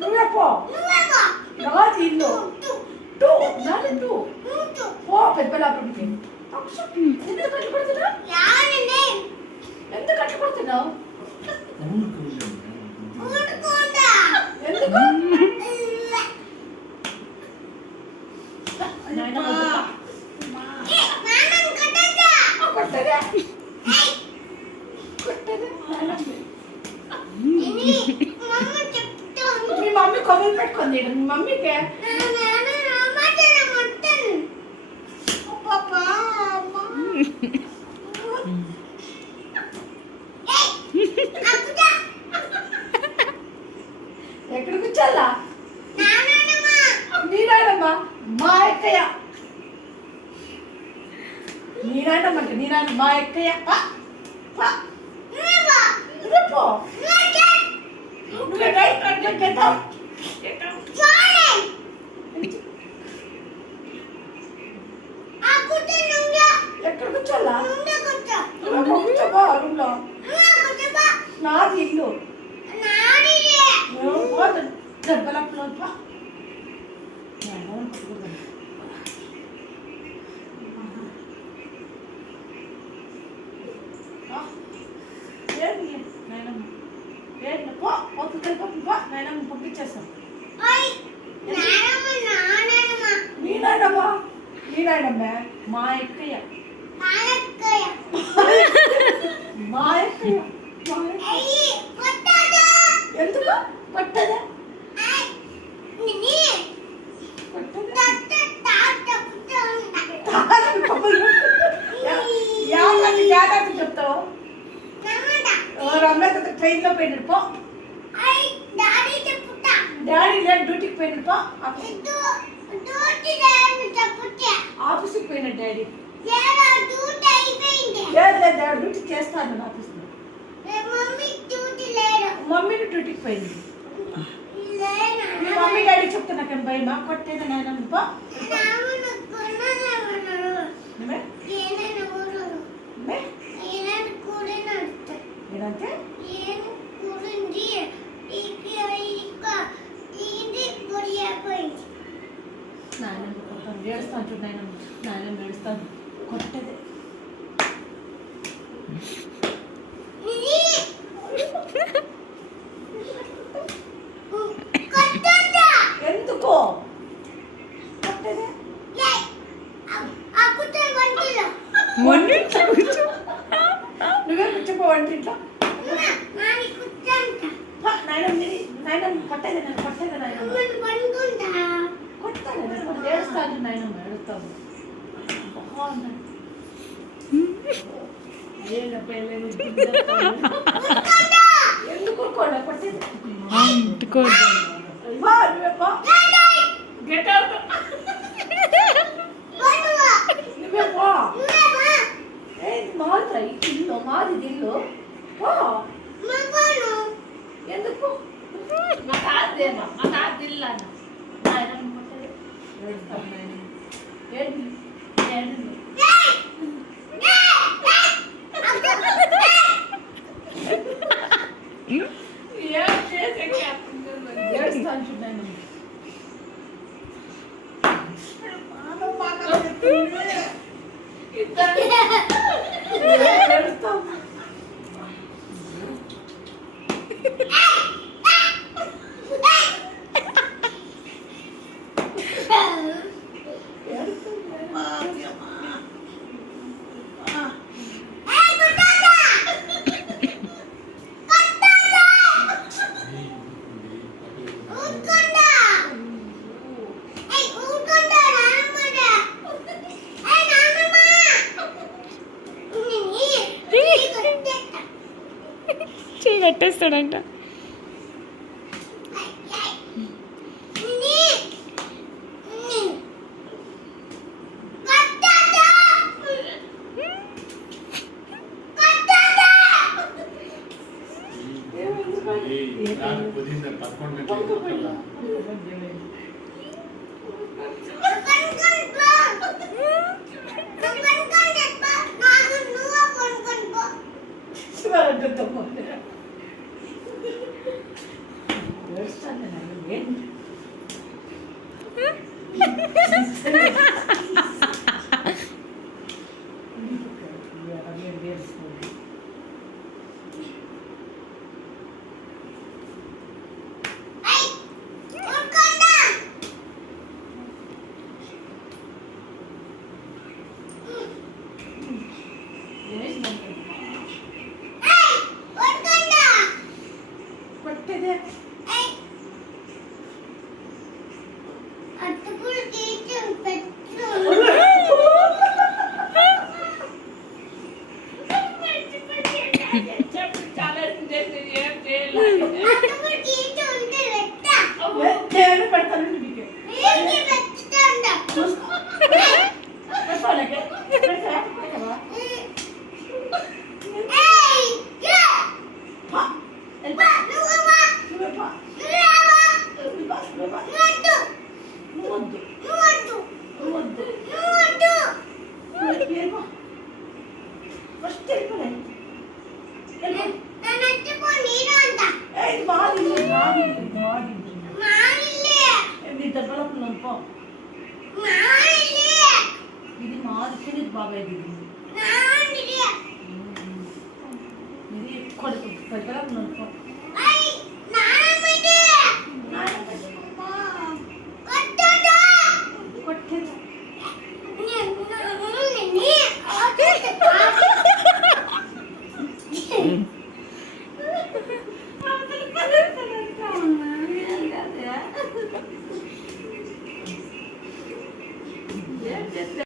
నువ్వే పో రాజు ఇల్లు టూ నాన్న టూ పో పెద్దలాపడికి ఎందుకు కట్టుబడుతున్నావు ఎందుకు కట్టుబడుతున్నావు ఎందుకు కొట్టదే కొట్టదే మీ మమ్మీ కొమ్మలు పెట్టుకుంది మీ మమ్మీకే ఎక్కడ కూర్చోాలా నీ నాయనమ్మ మా ఎక్కయ్య నీ నాయనమ్మ అంటే నీ నాయన మా ఎక్కయ్య పో ఎక్కడ కూర్చోాలా కూర్చోబా రూమ్లో నాది ఇల్లు దెబ్బలప్పుడు నాయనమ్మ పంపించేస్తాం నీ నాయనమ్మా నీ నాయనమ్మ మా ఎక్కయ్య మా ఎక్కయ్య ఎందుకు పట్టదా చెప్తావు రమ్య ట్రైన్లో పోయినాడు పో డాడీ లేదు డ్యూటీకి పోయినాడు పో ఆఫీస్కి పోయినాడు డాడీ లేదు లేదు డ్యూటీ చేస్తాను ఆఫీస్లో మమ్మీని డ్యూటీకి పోయింది మీ మమ్మీ డాడీ చెప్తే నాకేం భయమా కొట్టేది నాయనమ్మ పో ఏదంటే నాయనమ్మ కొట్టాను ఏడుస్తాను చూడు నాయనమ్మ నాయనమ్మ ఏడుస్తాను కొట్టేదే ఎందుకో కొట్టేదే నువ్వే కూర్చోపో వంటింట్లో నాయనమ్మ కొట్టేదే నేను కొట్టేదే నాయనమ్మ కొట్టాను ఏడుస్తాను నాయనమ్మ ఏడుస్తాను ఎందుకు కొట్టేది గెట్ అవుట్ నువ్వే పో మాది ఇల్లు మాది ఇల్లు పో ఎందుకు మా తాతేమా మా తాత ఇల్లు అన్న ఆయన ఏంటి ఏడుస్తాను చూడండి కట్టేస్తాడంట. రాత్రి పొద్దున్నే 11 పడుకోపోయినా. గంటలకు శివరాత్రితో మొదలుగా. ఏడుస్తాను నేను. ఏంటి? కొట్టేదే నేను పెడతానండి మీకు చూసుకో. పెట్టాలకే? పెడతా? పెట్టవా? పా. వెళ్ళిపో. నువ్వే పా. నువ్వే పా. నువ్వే పా. నువ్వు వద్దు. నువ్వు వద్దు. నువ్వు వెళ్ళిపో. ఫస్ట్ వెళ్ళిపోలే. వెళ్ళిపో. ఏయ్, ఇది మాది ఇల్లు, మాది ఇల్లు, మాది ఇల్లు. మీ దగ్గర పో. ఇది మాది సునీత్ బాబాయ్ ఇది ఇది కొడుకు దగ్గర పో. కొట్టేది